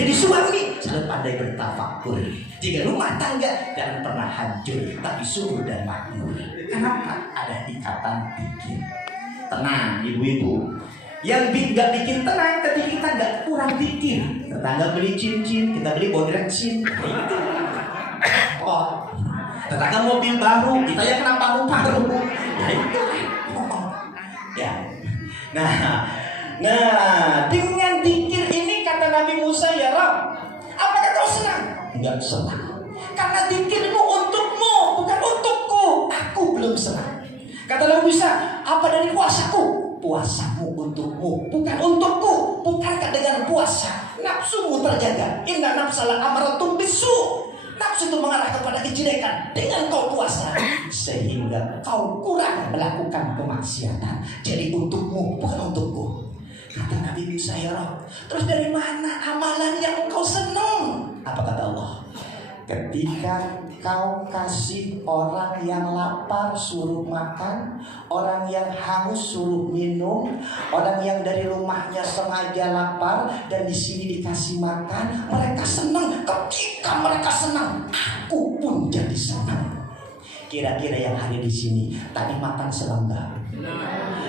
Jadi suami selalu pandai bertafakur. Jika rumah tangga jangan pernah hancur, tapi subur dan makmur. Kenapa? Ada ikatan bikin. Tenang ibu-ibu. Yang gak bikin tenang ketika kita gak kurang pikir. Tetangga beli cincin, kita beli bodrek cin. Oh, tetangga mobil baru, kita yang kena paru-paru. Ya itu. Ya. Nah, dengan dikir ini kata Nabi Musa, ya Rabb, apakah kau senang? Enggak senang. Karena dikirmu untukmu, bukan untukku. Aku belum senang. Kata Nabi Musa, apa dari puasaku? Puasamu untukmu, bukan untukku. Bukankah dengan puasa nafsumu terjaga? Inna nafsala amaratum bisu. Nafsu itu mengarah kepada kejelekan. Dengan kau puasa, sehingga kau kurang melakukan kemaksiatan. Jadi untukmu, bukan untukku. Kata Nabi Musa, ya Rabb, terus dari mana amalan yang engkau senang? Apa kata Allah? Ketika kau kasih orang yang lapar suruh makan, orang yang haus suruh minum, orang yang dari rumahnya sengaja lapar dan di sini dikasih makan, mereka senang. Ketika mereka senang, aku pun jadi senang. Kira-kira yang hadir di sini tadi makan senang nggak?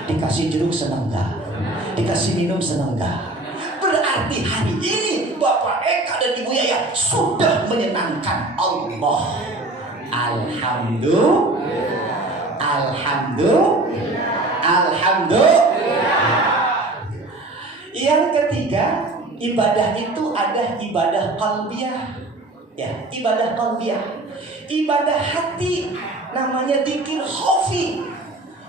Dikasih jeruk senang nggak? Dikasih minum senang nggak? Berarti hari ini Bapak Eka dan Ibu Yaya sudah menyenangkan Allah. Alhamdulillah. Yang ketiga, ibadah itu ada ibadah qalbiyah. Ya, ibadah qalbiyah. Ibadah hati namanya dzikir khafi.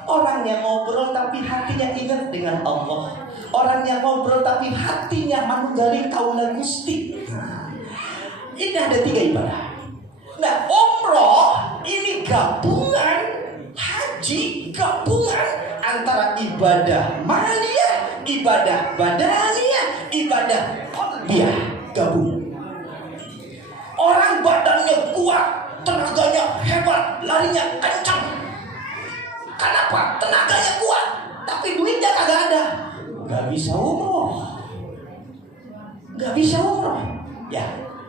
Orang yang ngobrol tapi hatinya ingat dengan Allah. Orang yang ngobrol tapi hatinya manunggali kaula Gusti. Ini ada 3 ibadah. Nah, umroh ini gabungan, haji gabungan antara ibadah maliyah, ibadah badaniyah, ibadah qalbiyah, gabung. Orang badannya kuat, tenaganya hebat, larinya kencang. Kenapa? Tenaganya kuat, tapi duitnya kagak ada. Gak bisa umroh. Gak bisa umroh. Ya,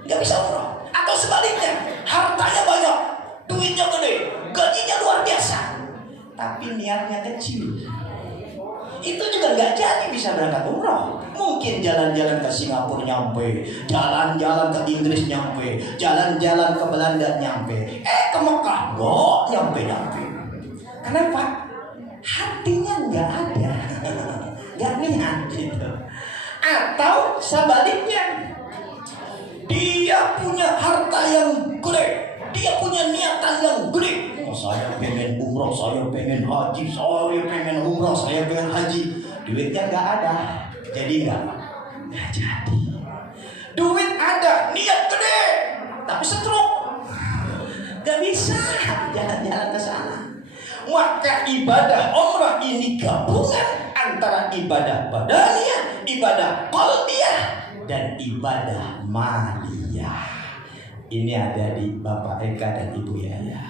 gak bisa umroh. Atau sebaliknya, hartanya banyak, duitnya gede, gajinya luar biasa, tapi niatnya kecil. Itu juga gak jadi bisa berangkat umroh. Mungkin jalan-jalan ke Singapura nyampe, jalan-jalan ke Inggris nyampe, jalan-jalan ke Belanda nyampe, ke Mekah gak nyampe-nyampe. Kenapa? Hatinya nggak ada, nggak niat gitu. Atau sebaliknya, dia punya harta yang gede, dia punya niatan yang gede. Oh, saya pengen umroh, saya pengen haji, saya pengen umroh, saya pengen haji. Duitnya nggak ada, jadi nggak jadi. Duit ada, niat gede, tapi stroke, nggak bisa jalan-jalan ke sana. Maka ibadah umrah ini gabungan antara ibadah badaniyah, ibadah qalbiyah, dan ibadah maliyah. Ini ada di Bapak Eka dan Ibu Yaya.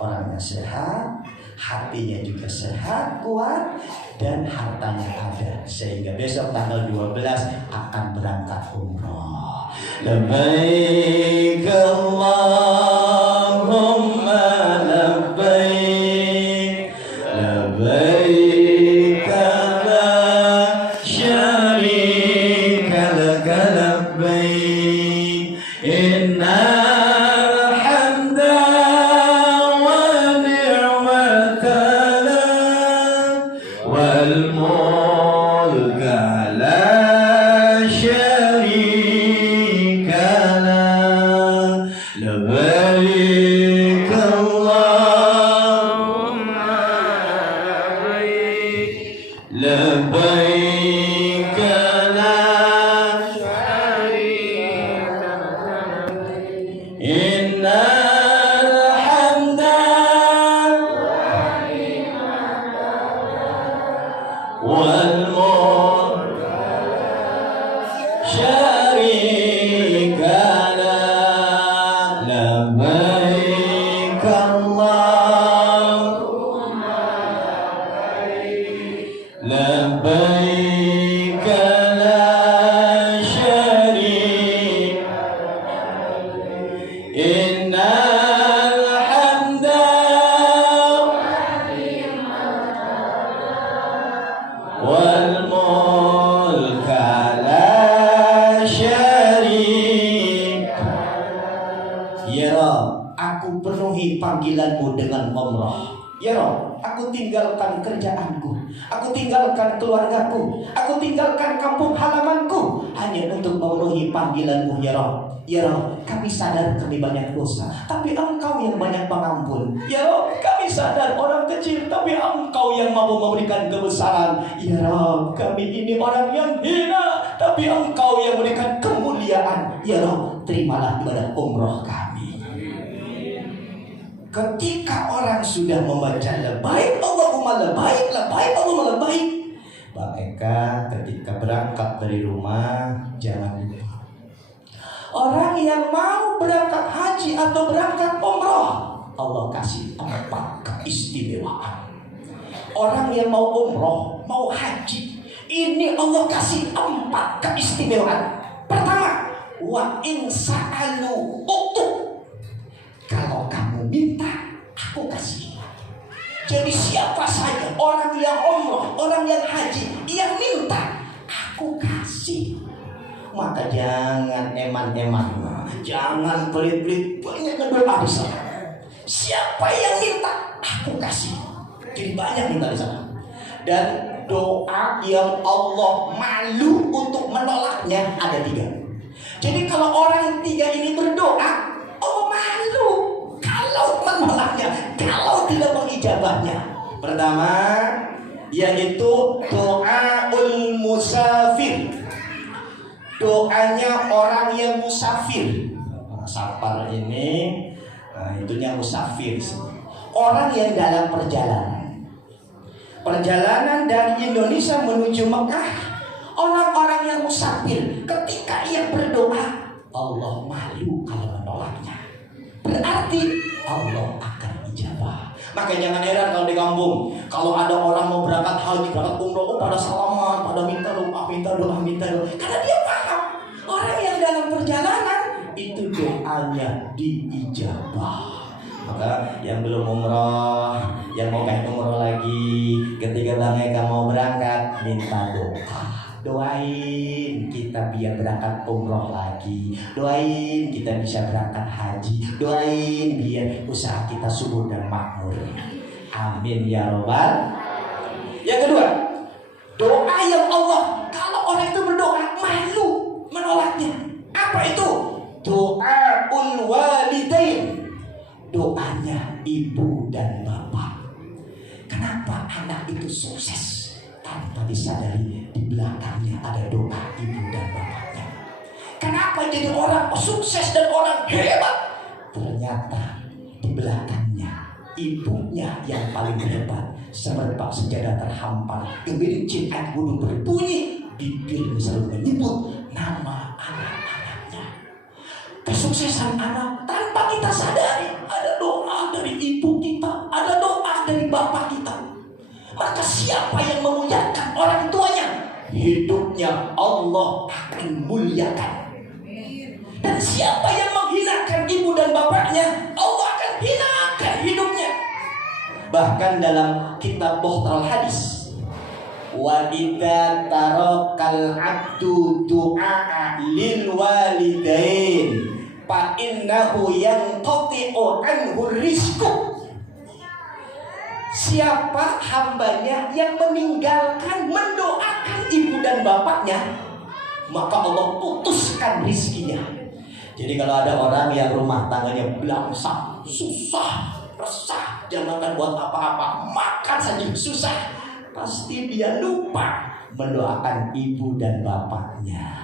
Orangnya sehat, hatinya juga sehat, kuat, dan hartanya ada. Sehingga besok tanggal 12 akan berangkat umrah. Labbaik Allahumma labbaik. لبيك لا شريك لك لبيك إن الحمد والنعمة لك والملك لا شريك لك panggilanmu dengan umrah. Ya Rob, aku tinggalkan kerjaanku, aku tinggalkan keluargaku, aku tinggalkan kampung halamanku hanya untuk memenuhi panggilanmu ya Rob. Ya Rob, kami sadar kami banyak dosa, tapi Engkau yang banyak pengampun. Ya Rob, kami sadar orang kecil, tapi Engkau yang mampu memberikan kebesaran. Ya Rob, kami ini orang yang hina, tapi Engkau yang memberikan kemuliaan. Ya Rob, terimalah ibadah umroh kami. Ketika orang sudah membaca labbaik Allahumma labbaik, labbaik Allahumma labbaik, maka ketika berangkat dari rumah jangan lupa, orang yang mau berangkat haji atau berangkat umroh, Allah kasih 4 keistimewaan. Orang yang mau umroh, mau haji, ini Allah kasih 4 keistimewaan. Pertama, wa in sa'alu utu. Kalau kamu minta, aku kasih. Jadi siapa saja orang yang umroh, orang yang haji, yang minta, aku kasih. Maka jangan eman-eman, jangan pelit-pelit, banyak berdoa di sana. Siapa yang minta, aku kasih. Jadi banyak minta di sana. Dan doa yang Allah malu untuk menolaknya ada 3. Jadi kalau orang 3 ini berdoa, Allah malu kalau menolaknya, kalau tidak mengijabahnya. Pertama, yaitu doaul musafir, doanya orang yang musafir. Safar ini, itunya musafir, orang yang dalam perjalanan dari Indonesia menuju Mekah. Orang-orang yang musafir, ketika ia berdoa, Allah malu kalau menolaknya. Berarti Allah akan ijabah. Maka jangan heran kalau di kampung, kalau ada orang mau berangkat haji, berangkat umroh, pada salaman, pada minta doa. Karena dia paham, orang yang dalam perjalanan itu doanya diijabah. Maka yang belum umroh, yang mau pengen umroh lagi, ketika Bang Eka mau berangkat, minta doa. Doain kita biar berangkat umroh lagi, doain kita bisa berangkat haji, doain biar usaha kita subur dan makmur. Amin ya robbal. Yang kedua, doa yang Allah, kalau orang itu berdoa malu menolaknya. Apa itu? Doaul walidain, doanya ibu dan bapak. Kenapa anak itu sukses? Tanpa disadari di belakangnya ada doa ibu dan bapaknya. Kenapa jadi orang sukses dan orang hebat? Ternyata di belakangnya ibunya yang paling hebat. Semerbak sejadah terhampar, gemincin air gunung berbunyi, bibirnya selalu menyebut nama anak-anaknya. Kesuksesan anak tanpa kita sadari, ada doa dari ibu kita, ada doa dari bapak kita. Maka siapa yang memuliakan orang tuanya, hidupnya Allah akan muliakan. Dan siapa yang menghinakan ibu dan bapaknya, Allah akan hinakan hidupnya. Bahkan dalam kitab Muhtarul Hadis, wa idza tarakal abdu du'a lil walidain fa innahu yanqati'u anhu rizqu. Siapa hambanya yang meninggalkan mendoakan ibu dan bapaknya, maka Allah putuskan rizkinya. Jadi kalau ada orang yang rumah tangganya belangsak, susah, resah, jangankan buat apa-apa, makan saja susah, pasti dia lupa mendoakan ibu dan bapaknya.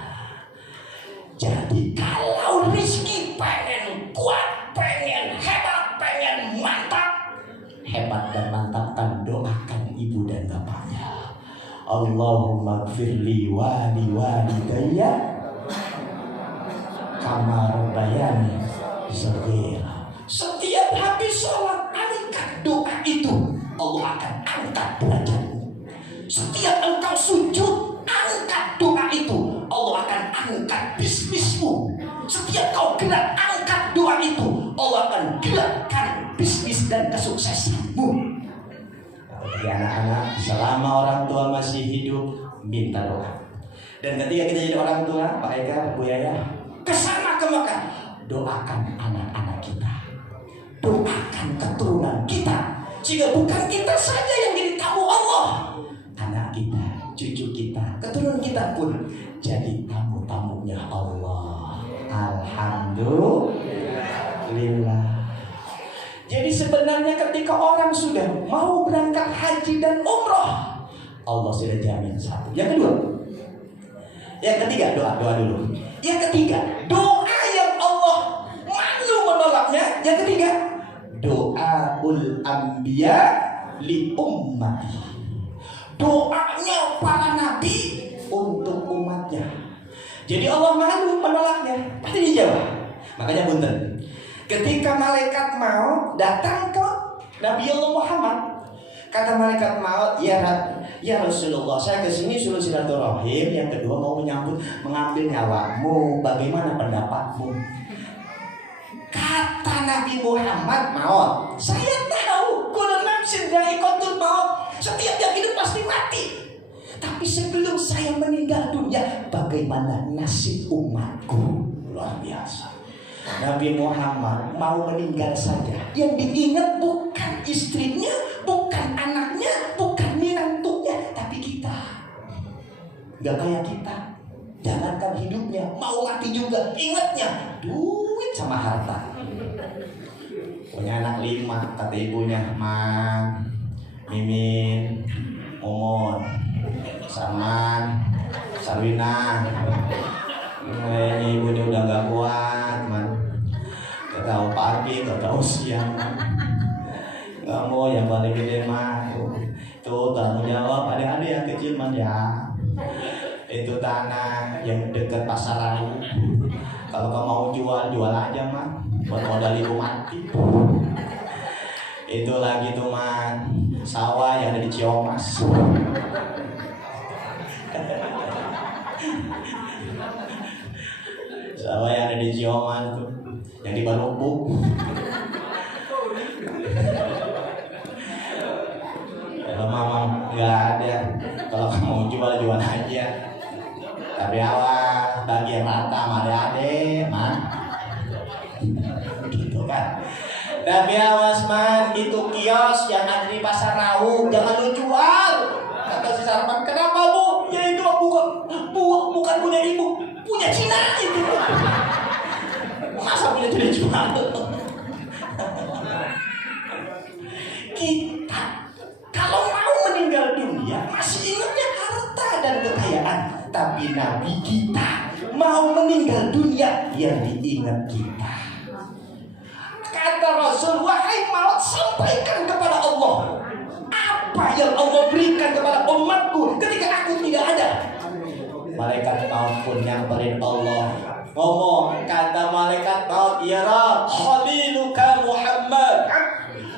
Jadi kalau rizki pengen kuat, pengen hebat, pengen mantap, hebat dan mantapkan, doakan ibu dan bapaknya. Allahumma gfirli wali walidayya kama rabbayani shaghira. Setiap habis sholat, angkat doa itu, Allah akan angkat derajatmu. Setiap engkau sujud, angkat doa itu, Allah akan angkat bisnismu. Setiap kau gerak, angkat doa itu, Allah akan gerakkan bisnis dan kesuksesanmu. Bagi anak-anak, selama orang tua masih hidup, minta doa. Dan ketika kita jadi orang tua, Pak Eka, Bu Yaya, kesana ke Mekah, doakan anak-anak kita. doakan keturunan kita, sehingga bukan kita saja yang jadi tamu Allah, anak kita, cucu kita, keturunan kita pun jadi tamu-tamunya Allah. Alhamdulillah. Jadi sebenarnya ketika orang sudah mau berangkat haji dan umroh, Allah sudah jamin satu. Yang kedua, yang ketiga, doa dulu. Yang ketiga, doa yang Allah malu menolaknya. Yang ketiga, doaul anbiya li ummati. Doanya para nabi untuk umatnya. Jadi Allah malu menolaknya, pasti dijawab. Makanya punten, ketika malaikat maut datang ke Nabi Allah Muhammad, kata malaikat maut, ya Rasulullah, saya kesini suruh silaturahim. Yang kedua mau mengambil nyawamu. Bagaimana pendapatmu? Kata Nabi Muhammad maut, saya tahu kullu nafsin dha'iqatul maut. Setiap yang hidup pasti mati. Tapi sebelum saya meninggal dunia, bagaimana nasib umatku? Luar biasa. Nabi Muhammad mau meninggal saja, yang diingat bukan istrinya, bukan anaknya, bukan menantunya, tapi kita. Gak kayak kita. Jangankan hidupnya, mau mati juga ingatnya duit sama harta. Punya anak 5, kata ibunya, Man, Mimin, Momon, Saman, Sarwina. Kayaknya ibunya udah gak kuat, Man. Gak tahu pagi, gak tahu siang. Kamu yang paling gede, Man. Tuh tanggung jawab adik-adik yang kecil, Man, ya. Itu tanah yang dekat pasar Rawu. Kalau kamu mau jual aja, Man. Buat modal ibu mati. Itu lagi tuh, Man, sawah yang ada di Ciomas. Sawah yang ada di Ciomas tuh, yang di Barubuk. Kalau mama nggak ada, kalau kamu jual aja. Tapi awal bagian rata sama adik-adik, Man. Gitu kan. Tapi awas, Man, itu kios yang ada di pasar Rawu jangan lu jual. Kata si Sarman, kenapa Bu? Ya itu bukan punya ibu, punya Cina itu. Masa punya Cina jual? Kita kalau mau meninggal dunia masih ingatnya harta dan kekayaan, tapi Nabi kita mau meninggal dunia yang diingat kita. Kata Rasul, wahai maut, sampaikan kepada Allah apa yang Allah berikan kepada umatku ketika aku tidak ada. Malaikat maut pun nyamperin Allah, ngomong, kata malaikat maut, ya Rabb, khaliluka Muhammad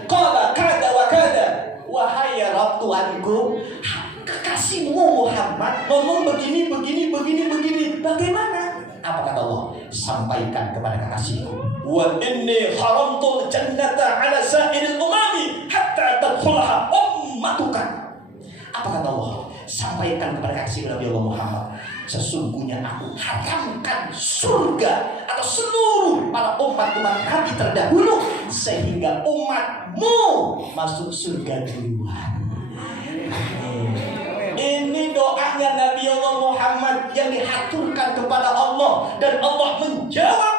qala kada wa kada. Wahai ya Rabb, Tuhanku, kekasihmu Muhammad ngomong begini. Bagaimana? Apa kata Allah? Sampaikan kepada kekasihku, wa inni haramtul jannata ala sa'iril umami hatta tadkhulaha ummatuka. Apa kata Allah? Sampaikan kepada kekasih Nabi Allah Muhammad, sesungguhnya aku haramkan surga atau seluruh para umat-umat Nabi terdahulu sehingga umatmu masuk surga duluan. Ini doanya Nabi Allah Muhammad yang dihaturkan kepada Allah, dan Allah menjawab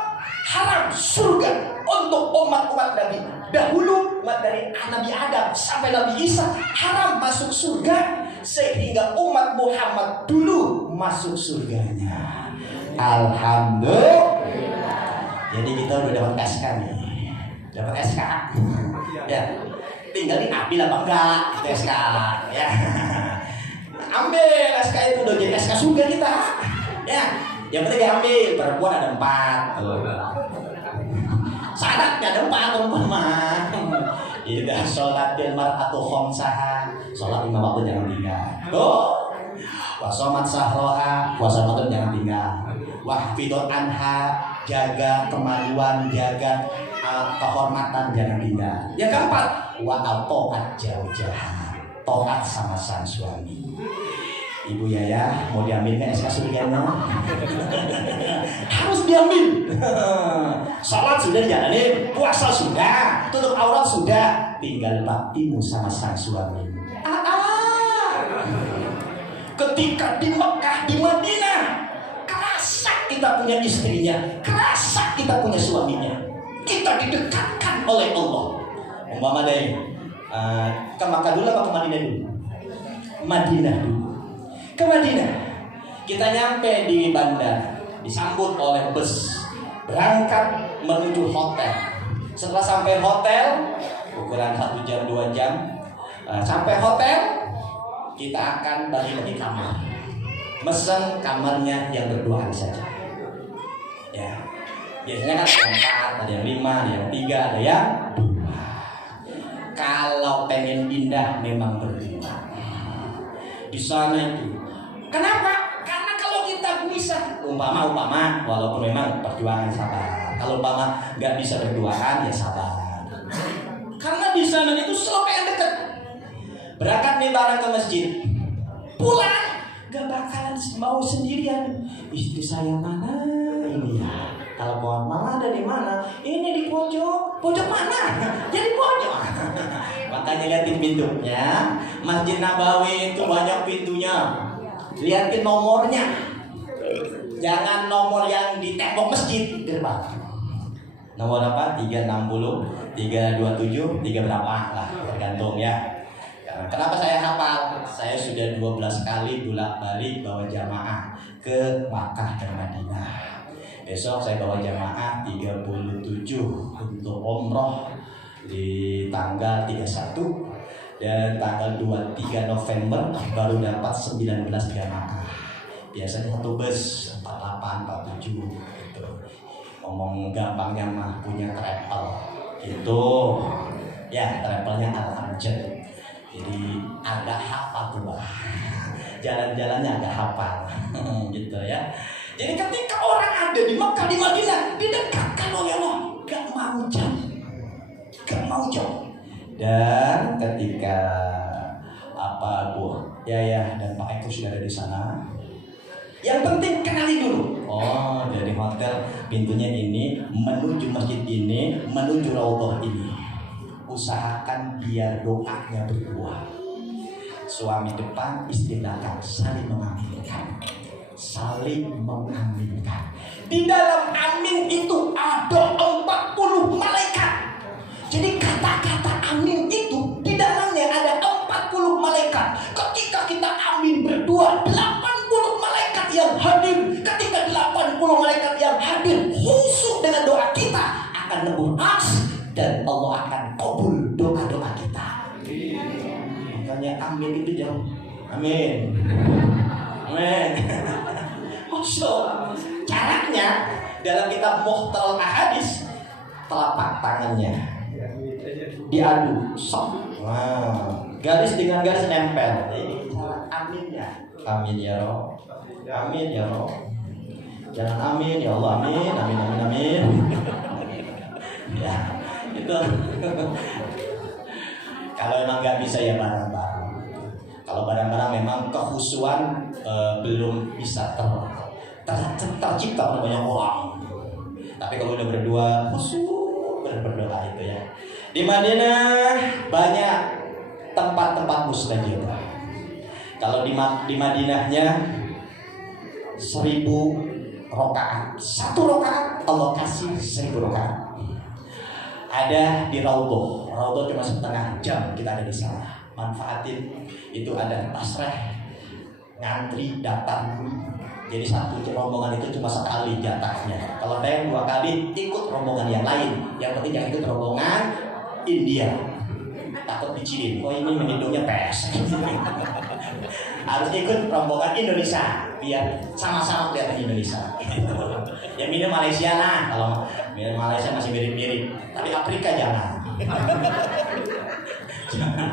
haram surga untuk umat-umat Nabi dahulu, dari Nabi Adam sampai Nabi Isa, haram masuk surga sehingga umat Muhammad dulu masuk surganya. Alhamdulillah. Jadi kita udah dapat SK nih, dapat SK ya, tinggal diambil apa enggak itu SK ya. Ambil SK itu udah jadi SK surga kita ya. Yang penting diambil. Perempuan ada 4 syaratnya, ada 4 perempuan mah. Idza sholatil mar'atu khamsaha, sholat 5 waktu jangan tinggal. Tuh. Wa shamat sahroha, puasa Ramadan jangan tinggal. Wahfidut anha, jaga kemaluan, jaga kehormatan jangan tinggal. Yang keempat, wa atoat jaujaha, taat sama sang suami. Ibu Yaya mau diambil ke SK surganya? Harus diambil. Salat sudah dijalanin, puasa sudah, tutup aurat sudah, tinggal baktimu sama sang suami. Ketika di Mekah, di Madinah, kerasa kita punya istrinya, kerasa kita punya suaminya, kita didekatkan oleh Allah. Umpama deh, ke Mekah dulu apa ke Madinah dulu? Madinah dulu. Ke Madinah, kita nyampe di bandar, disambut oleh bus, berangkat menuju hotel. Setelah sampai hotel, ukuran 1 jam 2 jam, sampai hotel, kita akan bagi-bagi kamar. Mesen kamarnya yang berduaan saja. Ya, biasanya kan ada 4, ada yang 5, ada yang 3, ada yang 2. Kalau pengen indah memang berdua. Di sana itu. Kenapa? Karena kalau kita bisa, umpama, walaupun memang perjuangan sabar. Kalau umpama nggak bisa berduaan ya sabar. Karena di sana itu selalu yang dekat. Berangkat nih bareng ke masjid, pulang gak bakalan mau sendirian. Istri saya mana ini ya? Kalau pohon mama ada di mana? Ini di pojok. Pojok mana? Jadi pojok. Makanya liatin pintunya. Masjid Nabawi itu banyak pintunya. Liatin nomornya. Jangan nomor yang di tembok masjid gerbang. Nomor apa? 360, 327, 3 berapa lah, tergantung ya. Kenapa saya hafal? Saya sudah 12 kali bolak-balik bawa jamaah ke Makkah dan Madinah. Besok saya bawa jamaah 37 untuk umroh di tanggal 31 dan tanggal 23 November baru dapat 19 jamaah. Biasanya satu bus 48, 47 gitu. Ngomong gampangnya mah punya travel itu ya, travelnya Al-Amjad. Jadi agak hafal tuh Pak. Jalan-jalannya agak hafal gitu ya. Jadi ketika orang ada di Mekah, di Madinah, didekatkan oleh Allah, gak mau jauh, gak mau jauh. Dan ketika Bu Yaya dan Pak Eko sudah ada di sana, yang penting kenali dulu. Oh, dari hotel pintunya ini, menuju masjid ini, menuju raudhah ini. Usahakan biar doanya berdua. Suami depan, istri belakang, saling mengaminkan. Saling mengaminkan. Di dalam amin itu ada 40 malaikat. Jadi kata-kata amin itu di dalamnya ada 40 malaikat. Ketika kita amin berdua, 80 malaikat yang hadir. Ketika 80 malaikat yang hadir khusyuk dengan doa kita akan nembus ars dan Allah akan kabul doa-doa kita. Makanya amin itu jauh. Amin. Amin. Maksud caranya dalam kitab Mukhtarul Ahadits, telapak tangannya diadu, sok. Garis dengan garis nempel. Ini cara aminnya. Amin ya Rob. Amin ya Rob. Jangan amin ya Allah. Amin, amin, amin, amin. Ya, itu. Kalau emang nggak bisa ya bareng-bareng. Kalau bareng-bareng memang kehusuan belum bisa tercipta oleh banyak orang. Tapi kalau udah berdua khusyuk berdoa itu ya. Di Madinah banyak tempat-tempat mustajabah. Kalau di Madinahnya 1000 rakaat. 1 rakaat Allah kasih 1000 rakaat. Ada di Raudhah. Raudhah cuma setengah jam kita ada di sana. Manfaatin itu ada tasreh, ngantri datang. Jadi satu rombongan itu cuma sekali jatahnya. Kalau pengen 2 kali ikut rombongan yang lain. Yang penting jangan ikut rombongan India. Takut dicilin. Oh ini menghidungnya PS. Harus ikut rombongan Indonesia biar sama-sama kelihatan Indonesia. Ya minum Malaysia lah. Kalau minum Malaysia masih mirip-mirip. Tapi Afrika jangan. Jangan.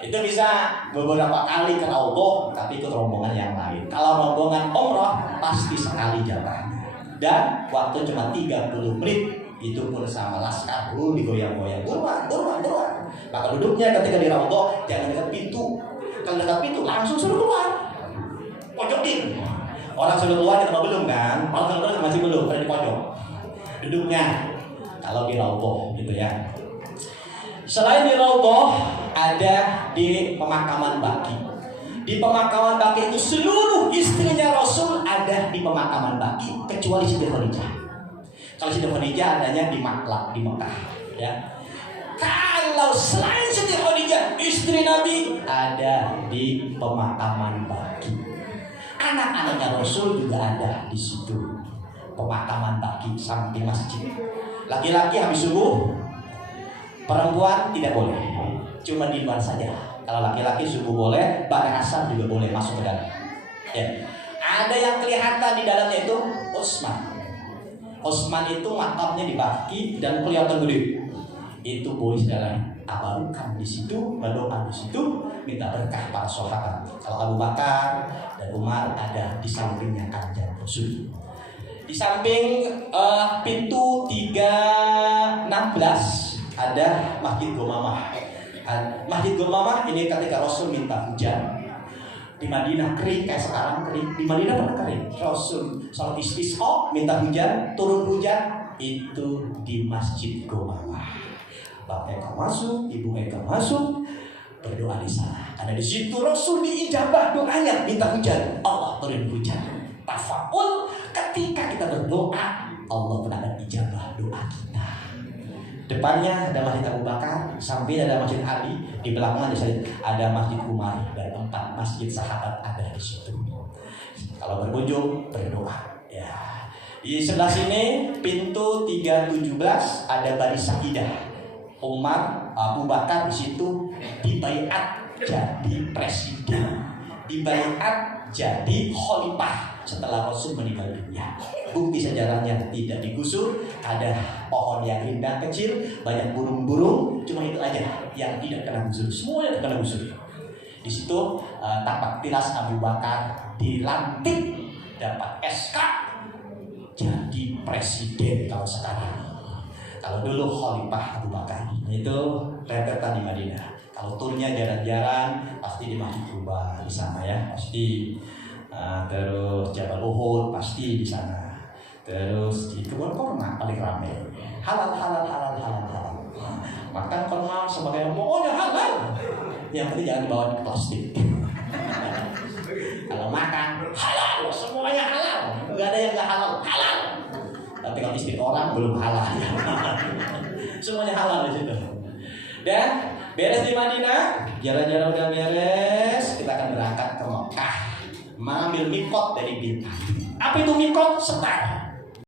Itu bisa beberapa kali ke Raudhah tapi ikut rombongan yang lain. Kalau rombongan umroh pasti sekali jatahnya. Dan waktu cuma 30 menit. Itu pun sama laskar digoyang-goyang. Buruan. Maka duduknya ketika di Raudhah jangan dekat pintu. Kalau dekat pintu langsung suruh keluar. Pojokin. Orang suruh keluar kita belum kan? Orang suruh keluar masih belum, ada di pojok. Duduknya. kalau di Raudhah gitu ya. Selain di Raudhah, ada di pemakaman Baqi. Di pemakaman Baqi itu seluruh istrinya Rasul ada di pemakaman Baqi kecuali Siti Khadijah. Kalau Siti Khadijah adanya di Makkah, di Mekah ya. Kalau selain Siti Khadijah, istri Nabi ada di pemakaman Baqi. Anak-anaknya Rasul juga ada di situ. Pemakaman Baqi samping masjid. Laki-laki habis subuh, perempuan tidak boleh. Cuma di luar saja. Kalau laki-laki subuh boleh, pada asar juga boleh masuk ke dalam. Ya. Ada yang kelihatan di dalamnya itu Utsman. Utsman itu makamnya di Baqi dan kelihatan gede. Itu boleh saudara abarukan di situ, berdoa di situ, minta berkah para sahabat. Kalau Abu Bakar dan Umar ada di sampingnya Kanjeng Rasul. Di samping pintu 316 ada Masjid Ghamamah. Masjid Ghamamah ini ketika Rasul minta hujan. Di Madinah kering kayak sekarang kering. Di Madinah pernah kering. Rasul salat istisqa minta hujan, turun hujan itu di Masjid Ghamamah. Bapak Eka masuk, Ibu Eka masuk, berdoa di sana. Karena di situ Rasul diijabah doanya, minta hujan, Allah turun hujan. Tafakul ketika kita berdoa, Allah pernah ijabah doa kita. Depannya ada Masjid Abu Bakar, samping ada Masjid Ali, di belakang ada Masjid Umar, dan 4 masjid sahabat ada di situ. Kalau berkunjung berdoa, ya. Di sebelah sini pintu 317 ada Bani Sa'idah. Umar, Abu Bakar di situ dibaiat jadi presiden, dibaiat jadi khalifah setelah Rasul meninggal dunia. Bukti sejarahnya tidak digusur, ada pohon yang indah kecil, banyak burung-burung, cuma itu aja yang tidak kena gusur, semuanya terkena gusur. Di situ tapak tilas Abu Bakar dilantik, dapat SK jadi presiden kalau sekarang. Kalau dulu Khalifah Abu Bakar itu rentetan di Madinah. Kalau turnya jalan-jalan pasti di Masjid Kuba di sana ya, pasti. Terus Jabal Uhud pasti di sana. Terus di kebun kurma paling ramai. Halal. Makan kurma sebagai pokoknya halal. Yang penting jangan dibawa di plastik. Kalau makan halal, semuanya halal. Enggak ada yang enggak halal, halal. Tapi kalau istri orang belum halal. Semuanya halal di situ. Dan beres di Madinah, jalan-jalan udah beres, kita akan berangkat ke Mekah, mengambil mikot dari Bintang. Apa itu mikot? Setar.